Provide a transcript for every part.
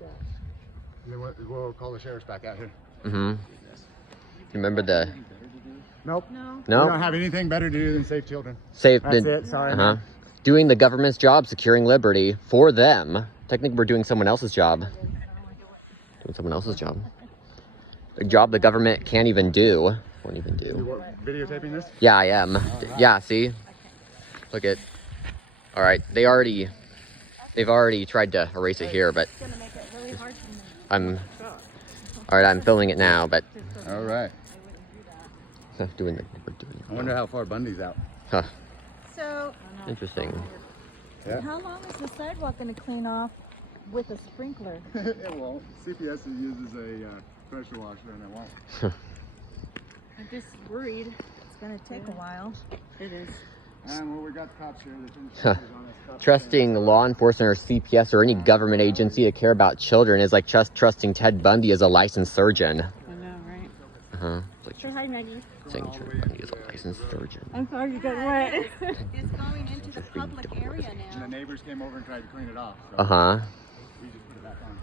And then we'll call the sheriff's back out here. Mm-hmm. Remember the... Nope. No. No? We don't have anything better to do than save children. Save That's it. Sorry. Uh-huh. Doing the government's job, securing liberty for them. Technically, we're doing someone else's job. Doing someone else's job. A job the government can't even do. Won't even do. You videotaping this? Yeah, I am. Yeah, see? Look at... Alright, they've already tried to erase it here, but... I'm filming it now, but... Alright. We're doing I wonder how far Bundy's out. Huh. So, Interesting. Yeah. how long is the sidewalk going to clean off with a sprinkler? It won't. CPS uses a pressure washer and it won't. I'm just worried. It's going to take a while. It is. And well, we got the cops here. On us. Trusting law enforcement or CPS or any government agency to care about children is like trusting Ted Bundy as a licensed surgeon. I know, right? Uh-huh. Like Say hi, Maggie. saying Ted Bundy is a licensed surgeon. I'm sorry you got wet. It's going into the public area And now. the neighbors came over and tried to clean it off. So Uh-huh. we just put it back on.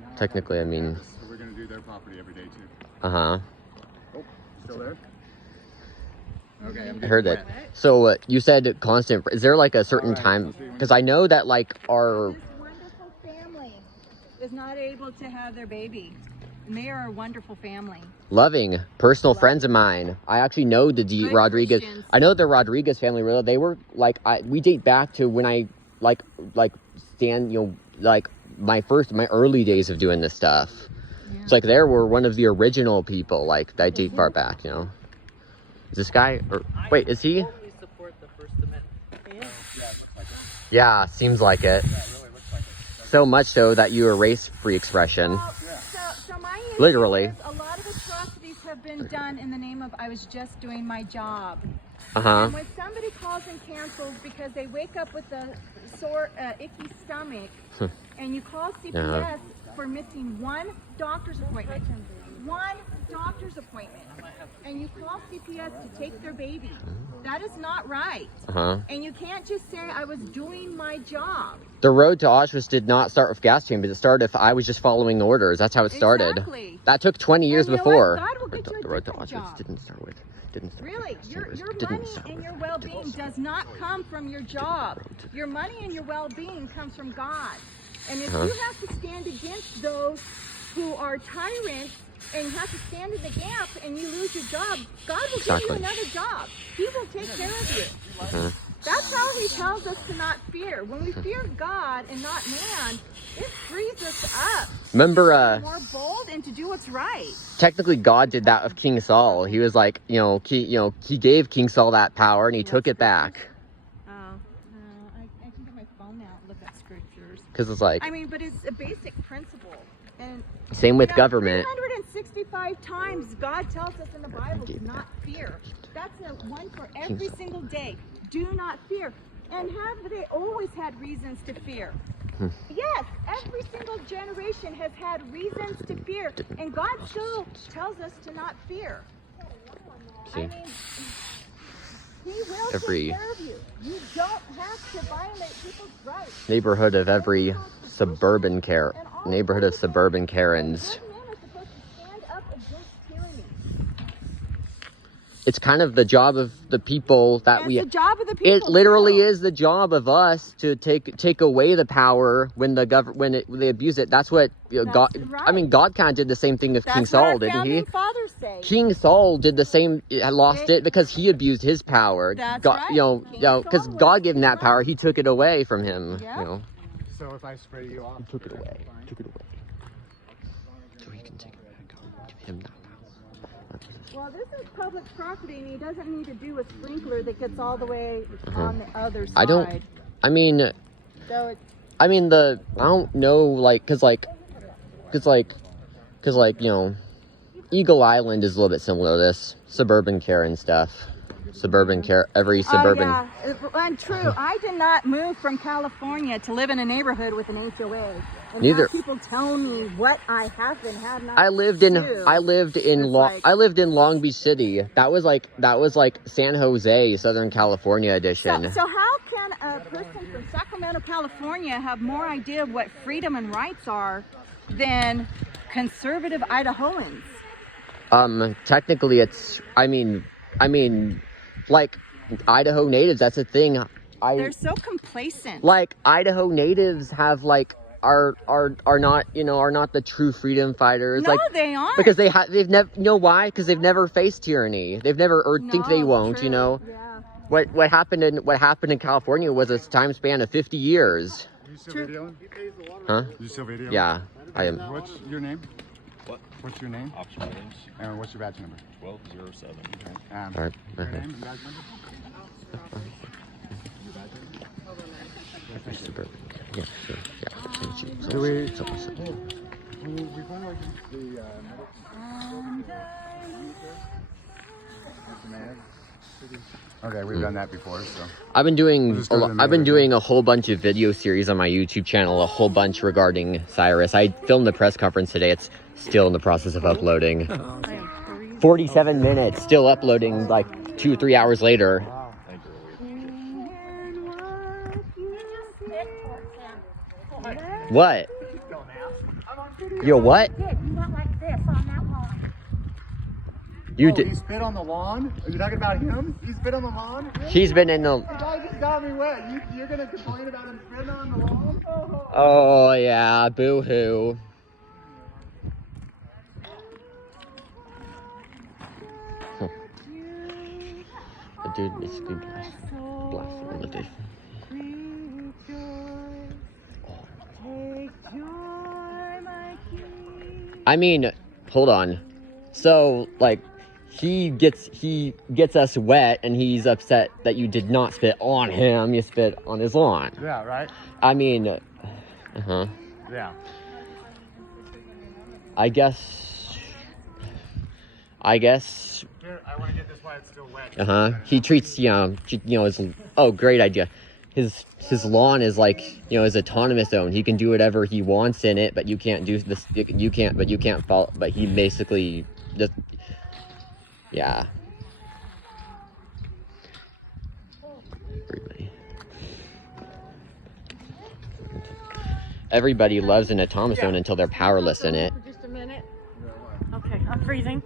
Now Technically, I mean... So we're going to do their property every day, too. Uh-huh. Oh, still there? Okay. I heard that. So you said constant. Is there like a certain time? Because I know that like our... This wonderful family is not able to have their baby. And they are a wonderful family. Loving personal friends of mine. I actually know the Good Rodriguez. Christians. I know the Rodriguez family. Really, they were like we date back to when I like my early days of doing this stuff. Yeah. It's like they were one of the original people. Like I date far back. You know, is this guy? Or wait, is he? Support the First Amendment. Yeah, seems like it. So much so that you erase free expression. Well, so my issue Literally. is a lot of atrocities have been done in the name of I was just doing my job. Uh-huh. And when somebody calls and cancels because they wake up with a sore, icky stomach, and you call CPS for missing one doctor's appointment, and you call CPS to take their baby, that is not right. Uh-huh. And you can't just say I was doing my job. The road to Auschwitz did not start with gas chambers. It started if I was just following the orders. That's how it started. Exactly. That took 20 years And you know before. what? God will get you a The road to different Auschwitz job. didn't start with. Really, your Didn't money start and with- your well-being does not come from your job. Your money and your well-being comes from God. And if you have to stand against those who are tyrants and you have to stand in the gap and you lose your job, God will give you another job. He will take care of you. That's how he tells us to not fear. When we fear God and not man, it frees us up. Remember, to be more bold and to do what's right. technically God did that with King Saul. He was like, he gave King Saul that power and he took it back. Oh, no, I can get my phone out and look at scriptures. Because it's like, I mean, but it's a basic principle. And same with government. 365 times God tells us in the Bible to not fear. That's a one for every single day. Do not fear. And have they always had reasons to fear? Yes, every single generation has had reasons to fear. And God still tells us to not fear. I mean, He will take care of you. You don't have to violate people's rights. Neighborhood of every suburban neighborhood of suburban Karens. Good men are supposed to stand up against tyranny. It's kind of the job of the people that It's the job of the people. It literally too. is the job of us to take away the power when they abuse it. That's what God. right. I mean, God kind of did the same thing with That's King what Saul, our didn't he? founding fathers say. King Saul did the same. Lost it because he abused his power. That's God, right. because Saul God was gave him that right. power. He took it away from him. Yeah. So if I spray you off, Took it away. fine. Took it away. So he can take it back. Give him that power. Well, this is public property, and he doesn't need to do a sprinkler that gets all the way on the other side. I don't. I mean. So it's, I don't know, cause Eagle Island is a little bit similar to this suburban Karen stuff. suburban every suburban. Oh, yeah. And true. I did not move from California to live in a neighborhood with an HOA. And Neither. People tell me what I have and have not. I lived in Long Beach City. That was like San Jose, Southern California edition. So how can a person from Sacramento, California have more idea of what freedom and rights are than conservative Idahoans? Technically it's, I mean, like Idaho natives, that's the thing. They're so complacent. Like Idaho natives have like, are not, you know, are not the true freedom fighters. No, like, they aren't. Because they've never, you know why? Because they've never faced tyranny. They've never, or think they won't, true. you know? Yeah. What happened in California was a time span of 50 years. You still videoing? Huh? You still videoing? Yeah, I am. What's your name? What? What's your name? Officer Williams, And what's your badge number? 1207. Okay. All right. Your name and badge number? Suburban. Yeah, sure. Yeah. Thank you. Do we? It's almost- We find like the Okay, we've done that before, so. I've been doing We'll just go to the I've been middle doing a whole bunch of video series on my YouTube channel, a whole bunch regarding Cyrus. I filmed the press conference today. It's still in the process of uploading. 47 minutes, still uploading like 2 or 3 hours later. What? Yo, what? You Oh, did. he spit on the lawn? Are you talking about him? He spit on the lawn? He's been in the. The guy just got me wet. You're gonna complain about him spitting on the lawn? Oh yeah, boo hoo. The dude basically blasted on the day. I mean, hold on. So, like, he gets us wet, and he's upset that you did not spit on him. You spit on his lawn. Yeah, right? I mean, Yeah. I guess. Here, I want to get this while it's still wet. He treats, his, oh, great idea. His lawn is like, his autonomous zone. He can do whatever he wants in it, but you can't do this. You can't follow. But he basically just, yeah. Everybody loves an autonomous zone until they're powerless in it. For just a minute. Okay, I'm freezing.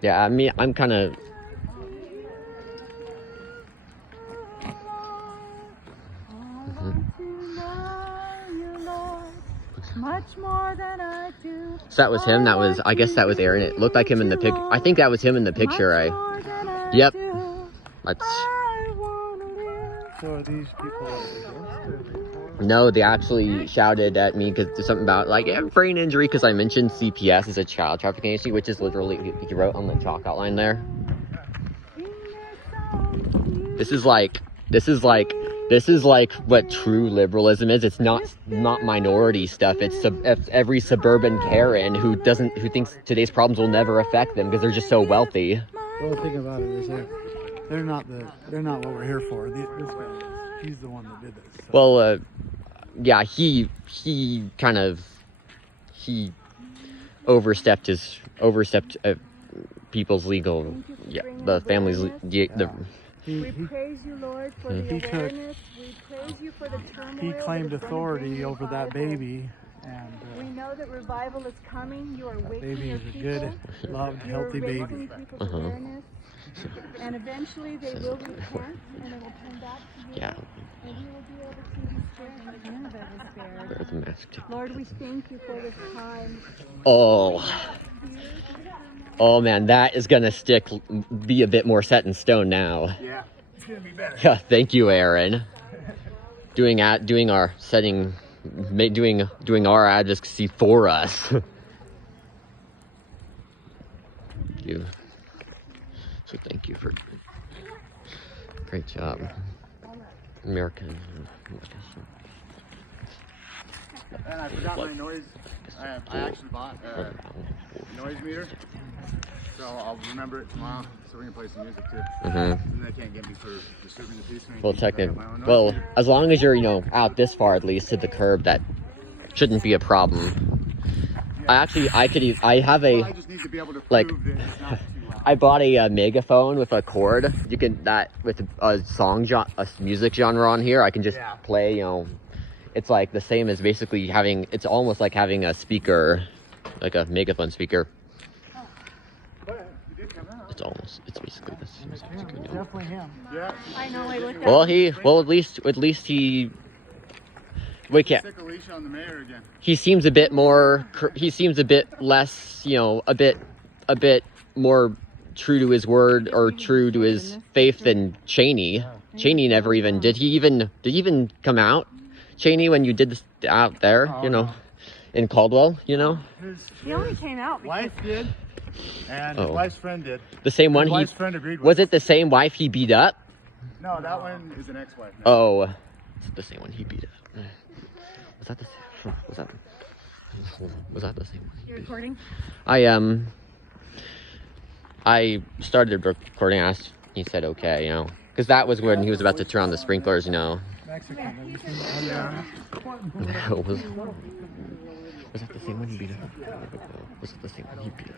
Yeah, I mean, I'm kind of. Much more than I do. So that was him. I guess that was Aaron. It looked like him in the pic. I think that was him in the picture. Yep. That's. So are these people against it? No, they actually shouted at me because there's something about like brain injury because I mentioned CPS as a child trafficking agency, which is literally he wrote on the chalk outline there. This is like what true liberalism is. It's not minority stuff. It's every suburban Karen who thinks today's problems will never affect them because they're just so wealthy. Well, the thing about it is they're not what we're here for. This guy, he's the one that did this. So. Well, yeah, he overstepped people's legal, the family's We praise you, Lord, for the awareness. We praise you for the turmoil. He claimed authority over that baby, and we know that revival is coming. You are that waking baby your is a people. good, loved, healthy You're baby. raising people's awareness. And eventually they will repent and they will turn back to you. Yeah. And you will be able to be spared like Nineveh was spared. There's a mask. Lord, we thank you for this time. Oh man, that is gonna be a bit more set in stone now. Yeah, it's gonna be better. Yeah, thank you, Aaron. Doing our advocacy for us. You. So thank you for great job, American. And I forgot my noise. I actually bought a noise meter. So I'll remember it tomorrow, so we can play some music too. Mm-hmm. And they can't get me for disturbing the peace. Well, well, as long as you're, you know, out this far at least to the curb, that shouldn't be a problem. Yeah. I have a, Well, I just need to be able to like, prove that it's not too loud. I bought a megaphone with a cord. You can, with a music genre on here, I can just play, you know, it's like the same as basically having, it's almost like having a speaker, like a megaphone speaker. But he did come out. It's basically this. Definitely him. Yeah. I know, I looked at Well, at least he, we can't. Stick a leash on the mayor again. He seems a bit more, he seems a bit less, you know, a bit more true to his word or true to his faith than Cheney. Cheney never even, did he even come out? Cheney, when you did this out there, you know, in Caldwell, you know? He only came out His wife did, and his wife's friend did. The same one His wife's friend agreed with was it the same wife he beat up? No, that one is an ex-wife now. Oh, it's the same one he beat up. Was that the same? Was that the same one? You recording? I started recording. He said okay, you know, because that was when he was about to turn on the sprinklers, you know. Mexican. Have you seen Yeah. was that the same one he beat up? Was it the same one he beat up?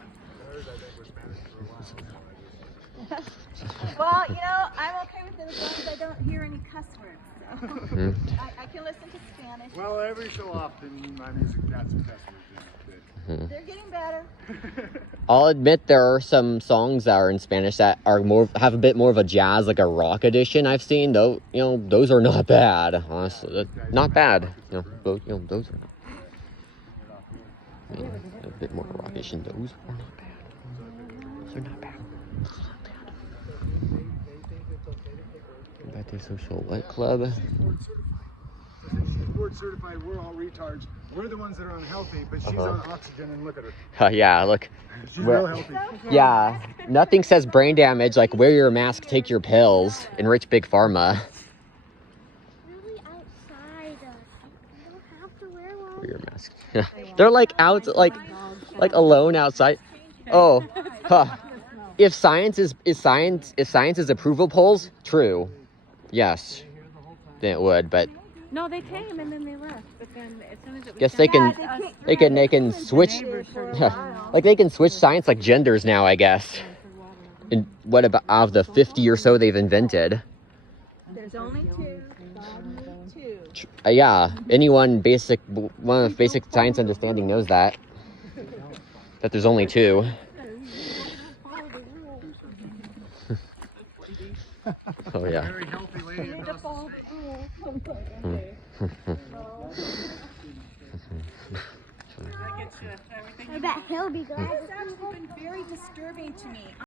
Well, you know, I'm okay with it as long as I don't hear any cuss words. So I can listen to Spanish. Well, every so often, my music got some cuss words in it. They're getting better. I'll admit there are some songs that are in Spanish that are have a bit more of a jazz, like a rock edition I've seen. Though, you know, those are not bad, honestly. Not bad. You know, those are not. I mean, a bit more rock edition. Those are not bad. Those are not bad. Back to social what club? She's board certified. We're all retards. We're the ones that are unhealthy, but she's on oxygen, and look at her. Yeah, look. She's real healthy. Yeah, nothing says brain damage like wear your mask, take your pills, enrich big pharma. Really outside. You don't have to wear one. Wear your mask. They're like out, like alone outside. Oh, huh. If science is approval polls, true. Yes, then it would, but. No, they came and then they left. But then as soon as it was Guess they can switch, like they can switch science like genders now, I guess. And what about out of the 50 or so they've invented? There's only two. Yeah, anyone one of basic science understanding knows that there's only two. Oh yeah. Very healthy lady. I bet he'll be glad. It's actually been very disturbing to me.